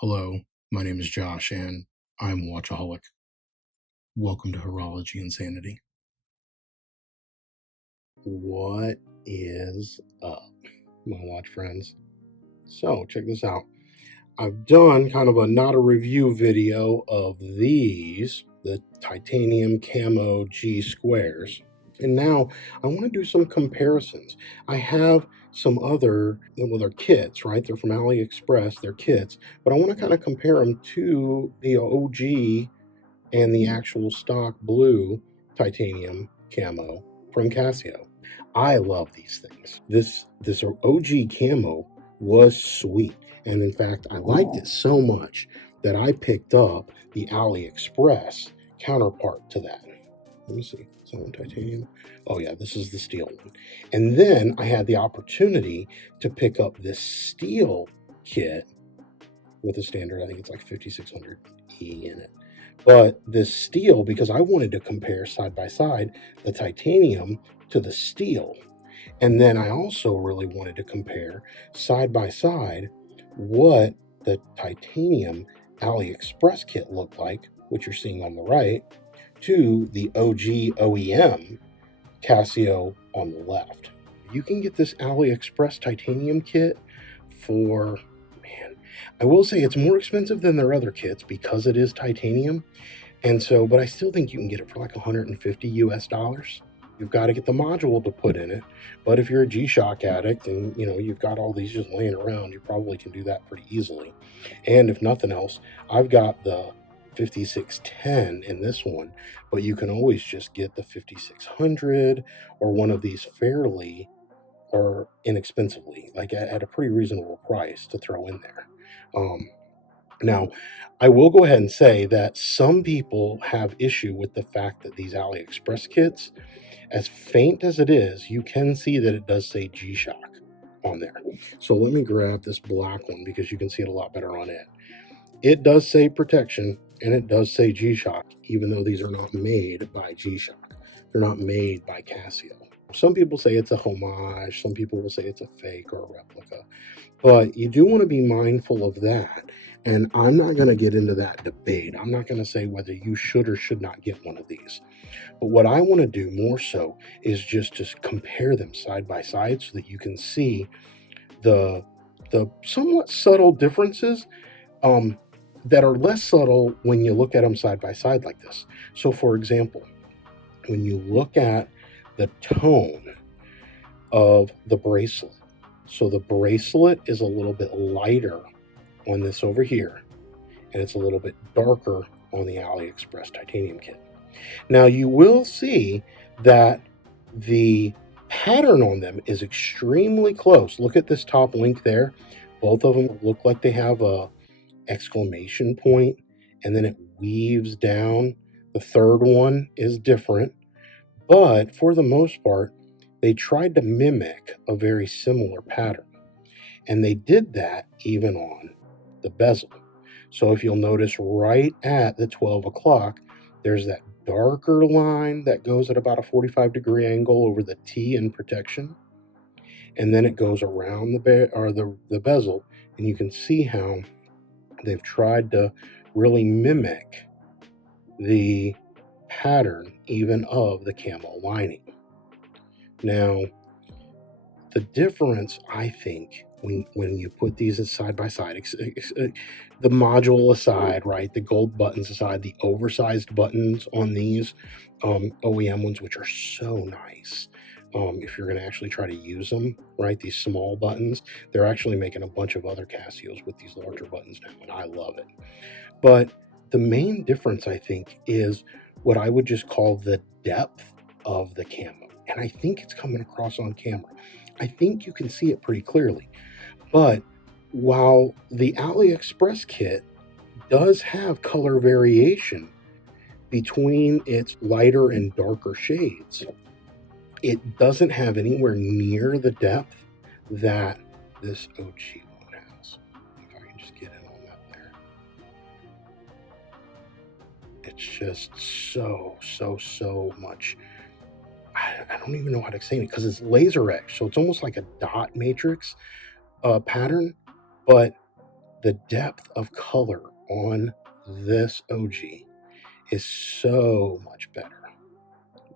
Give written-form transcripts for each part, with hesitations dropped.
Hello, my name is Josh, and I'm a watchaholic. Welcome to Horology Insanity. What is up, my watch friends? So, check this out. I've done kind of a not a review video of these, the titanium camo G squares. And now I want to do some comparisons. I have some other, well, they're kits, right? They're from AliExpress, they're kits, but I want to kind of compare them to the OG and the actual stock blue titanium camo from Casio. I love these things. This OG camo was sweet. And in fact, I liked it so much that I picked up the AliExpress counterpart to that. Let me see. Is that one titanium? Oh yeah, this is the steel one. And then I had the opportunity to pick up this steel kit with a standard, I think it's like 5600E in it. But this steel, because I wanted to compare side by side the titanium to the steel. And then I also really wanted to compare side by side what the titanium AliExpress kit looked like, which you're seeing on the right, to the OG OEM Casio on the left. You can get this AliExpress titanium kit for, man, I will say it's more expensive than their other kits because it is titanium. And so, but I still think you can get it for like 150 US dollars. You've got to get the module to put in it. But if you're a G-Shock addict and you've got all these just laying around, you probably can do that pretty easily. And if nothing else, I've got the 5610 in this one, but you can always just get the 5600 or one of these fairly or inexpensively, like at a pretty reasonable price to throw in there. Now, I will go ahead and say that some people have issue with the fact that these AliExpress kits, as faint as it is, you can see that it does say G-Shock on there. So let me grab this black one because you can see it a lot better on it. It does say protection and it does say G-Shock, even though these are not made by G-Shock. They're not made by Casio. Some people say it's a homage, some people will say it's a fake or a replica. But you do want to be mindful of that. And I'm not going to get into that debate. I'm not going to say whether you should or should not get one of these. But what I want to do more so is just to compare them side by side so that you can see the somewhat subtle differences that are less subtle when you look at them side by side like this. So, for example, when you look at the tone of the bracelet, so the bracelet is a little bit lighter on this over here, and it's a little bit darker on the AliExpress titanium kit. Now you will see that the pattern on them is extremely close. Look at this top link there. Both of them look like they have a exclamation point, and then it weaves down. The third one is different, but for the most part, they tried to mimic a very similar pattern. And they did that even on the bezel. So if you'll notice right at the 12 o'clock, there's that darker line that goes at about a 45-degree angle over the T in protection. And then it goes around the bezel, and you can see how they've tried to really mimic the pattern even of the camo lining. Now, the difference, I think, when you put these side by side, the module aside, right, the gold buttons aside, the oversized buttons on these OEM ones, which are so nice. If you're going to actually try to use them, right, these small buttons, they're actually making a bunch of other Casios with these larger buttons now, and I love it. But the main difference, I think, is what I would just call the depth of the camo. And I think it's coming across on camera. I think you can see it pretty clearly. But while the AliExpress kit does have color variation between its lighter and darker shades, it doesn't have anywhere near the depth that this OG one has. If I can just get in on that there. It's just so much. I don't even know how to explain it because it's laser etched, so it's almost like a dot matrix pattern, but the depth of color on this OG is so much better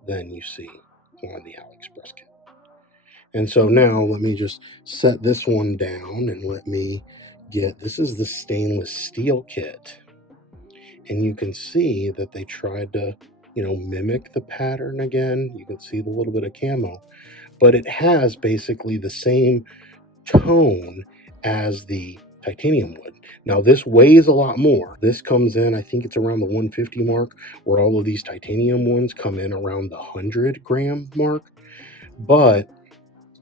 than you see on the AliExpress kit. And so now let me just set this one down and let me this is the stainless steel kit. And you can see that they tried to, mimic the pattern again. You can see the little bit of camo, but it has basically the same tone as the titanium wood. Now this weighs a lot more. This comes in, I think it's around the 150 mark, where all of these titanium ones come in around the 100-gram mark. But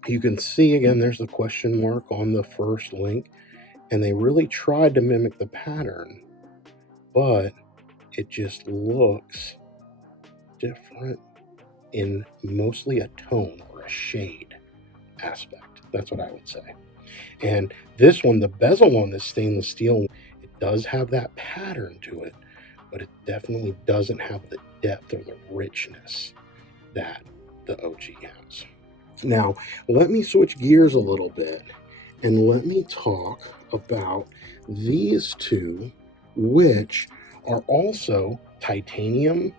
you can see again, there's the question mark on the first link, and they really tried to mimic the pattern, but it just looks different in mostly a tone or a shade aspect. That's what I would say. And this one, the bezel on this stainless steel, it does have that pattern to it, but it definitely doesn't have the depth or the richness that the OG has. Now, let me switch gears a little bit and let me talk about these two, which are also titanium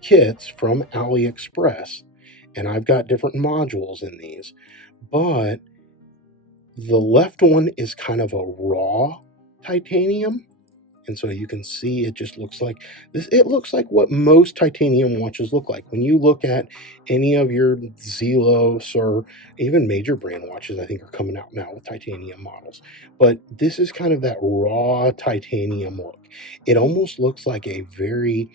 kits from AliExpress. And I've got different modules in these, but the left one is kind of a raw titanium. And so you can see it just looks like this. It looks like what most titanium watches look like. When you look at any of your Zelos or even major brand watches, I think are coming out now with titanium models. But this is kind of that raw titanium look. It almost looks like a very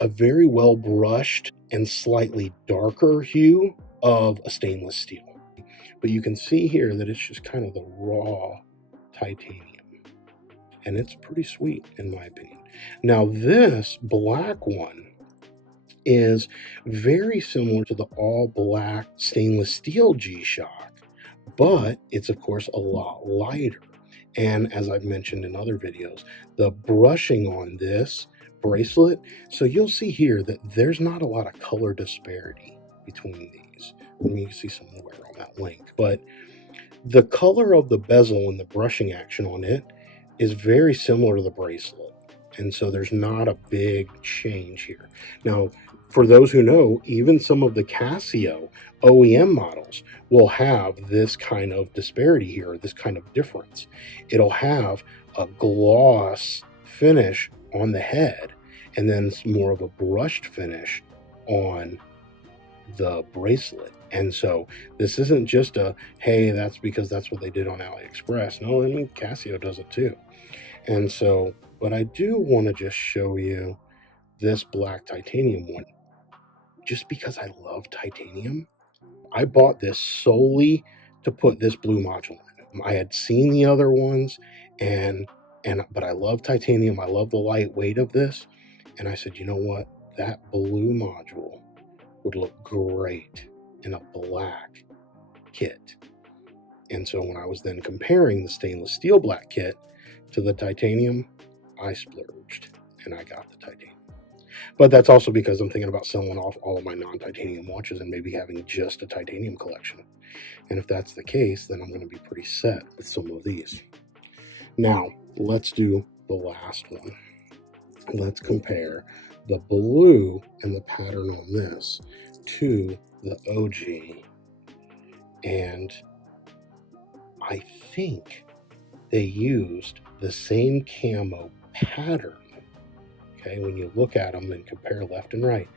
well brushed and slightly darker hue of a stainless steel. But you can see here that it's just kind of the raw titanium. And it's pretty sweet, in my opinion. Now, this black one is very similar to the all-black stainless steel G-Shock, but it's, of course, a lot lighter. And as I've mentioned in other videos, the brushing on this bracelet, so you'll see here that there's not a lot of color disparity between these. You can see some wear on that link, but the color of the bezel and the brushing action on it is very similar to the bracelet. And so there's not a big change here. Now, for those who know, even some of the Casio OEM models will have this kind of disparity here, this kind of difference. It'll have a gloss finish on the head, and then it's more of a brushed finish on the bracelet. And so this isn't just a, hey, that's because that's what they did on AliExpress. No, I mean, Casio does it too. And so, but I do want to just show you this black titanium one, just because I love titanium. I bought this solely to put this blue module in. I had seen the other ones, but I love titanium. I love the lightweight of this. And I said, you know what? That blue module would look great in a black kit. And so when I was then comparing the stainless steel black kit to the titanium, I splurged and I got the titanium. But that's also because I'm thinking about selling off all of my non-titanium watches and maybe having just a titanium collection. And if that's the case, then I'm going to be pretty set with some of these. Now, let's do the last one. Let's compare the blue and the pattern on this to the OG. And I think they used the same camo pattern. Okay, when you look at them and compare left and right,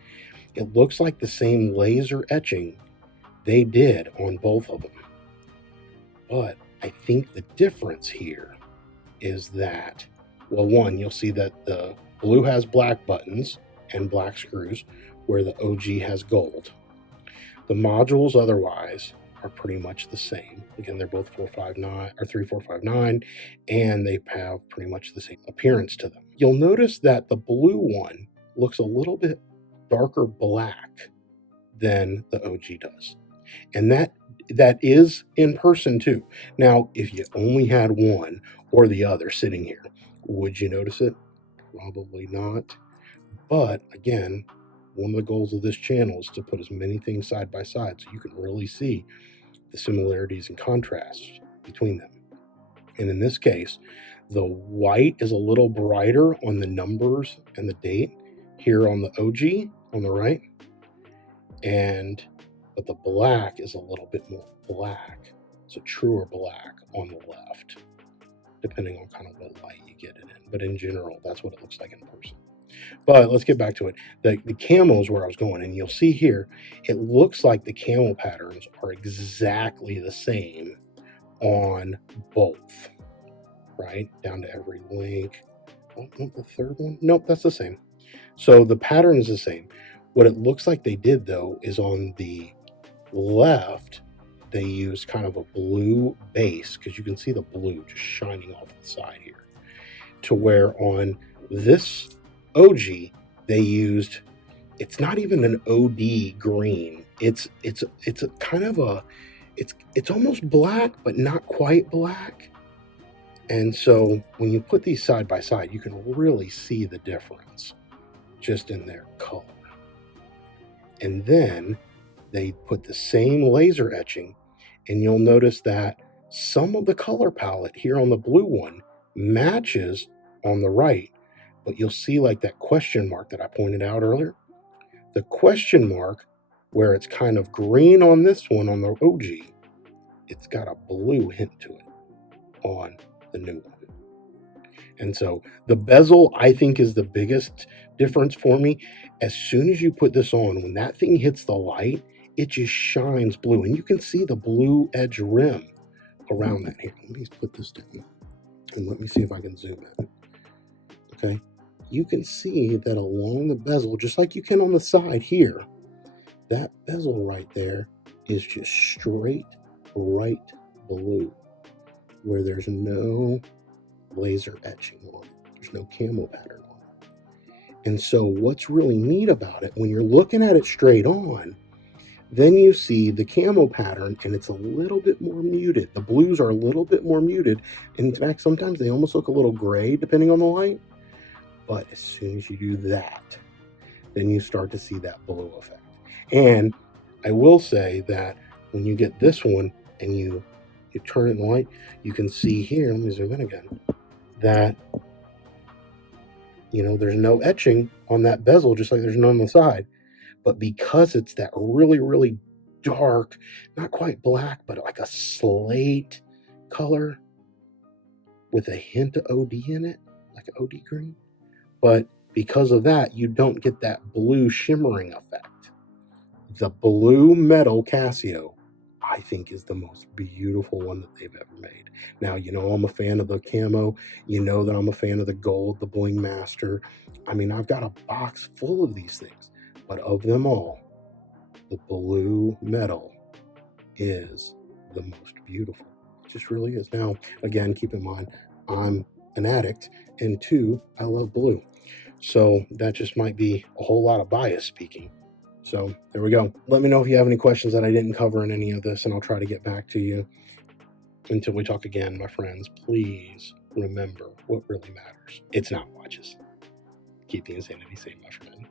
it looks like the same laser etching they did on both of them. But I think the difference here is that, well, one, you'll see that the blue has black buttons and black screws, where the OG has gold. The modules otherwise are pretty much the same. Again, they're both 459 or 3459, and they have pretty much the same appearance to them. You'll notice that the blue one looks a little bit darker black than the OG does. And that is in person too. Now, if you only had one or the other sitting here, would you notice it? Probably not. But again, one of the goals of this channel is to put as many things side by side so you can really see the similarities and contrasts between them. And in this case, the white is a little brighter on the numbers and the date here on the OG on the right, but the black is a little bit more black. It's a truer black on the left, depending on kind of what light you get it in. But in general, that's what it looks like in person. But let's get back to it. The camo is where I was going, and you'll see here, it looks like the camo patterns are exactly the same on both, right? Down to every link. Oh, no, the third one? Nope, that's the same. So the pattern is the same. What it looks like they did, though, is on the left, they used kind of a blue base, because you can see the blue just shining off the side here, to where on this OG, they used, it's not even an OD green. It's a kind of a, it's almost black, but not quite black. And so when you put these side by side, you can really see the difference just in their color. And then they put the same laser etching, and you'll notice that some of the color palette here on the blue one matches on the right, but you'll see like that question mark that I pointed out earlier. The question mark, where it's kind of green on this one on the OG, it's got a blue hint to it on the new one. And so the bezel, I think, is the biggest difference for me. As soon as you put this on, when that thing hits the light, it just shines blue. And you can see the blue edge rim around that. Here, let me put this down. And let me see if I can zoom in. Okay. You can see that along the bezel, just like you can on the side here, that bezel right there is just straight bright blue, where there's no laser etching on it. There's no camo pattern on it. And so what's really neat about it, when you're looking at it straight on, then you see the camo pattern, and it's a little bit more muted. The blues are a little bit more muted. In fact, sometimes they almost look a little gray depending on the light. But as soon as you do that, then you start to see that blue effect. And I will say that when you get this one and you turn it in the light, you can see here, let me zoom in again, that, you know, there's no etching on that bezel, just like there's none on the side. But because it's that really, really dark, not quite black, but like a slate color with a hint of OD in it, like OD green. But because of that, you don't get that blue shimmering effect. The blue metal Casio, I think, is the most beautiful one that they've ever made. Now, you know, I'm a fan of the camo. You know that I'm a fan of the gold, the bling master. I mean, I've got a box full of these things, but of them all, the blue metal is the most beautiful. It just really is. Now, again, keep in mind, I'm an addict, and two, I love blue. So that just might be a whole lot of bias speaking. So there we go. Let me know if you have any questions that I didn't cover in any of this, and I'll try to get back to you. Until we talk again, my friends, please remember what really matters. It's not watches. Keep the insanity safe, my friend.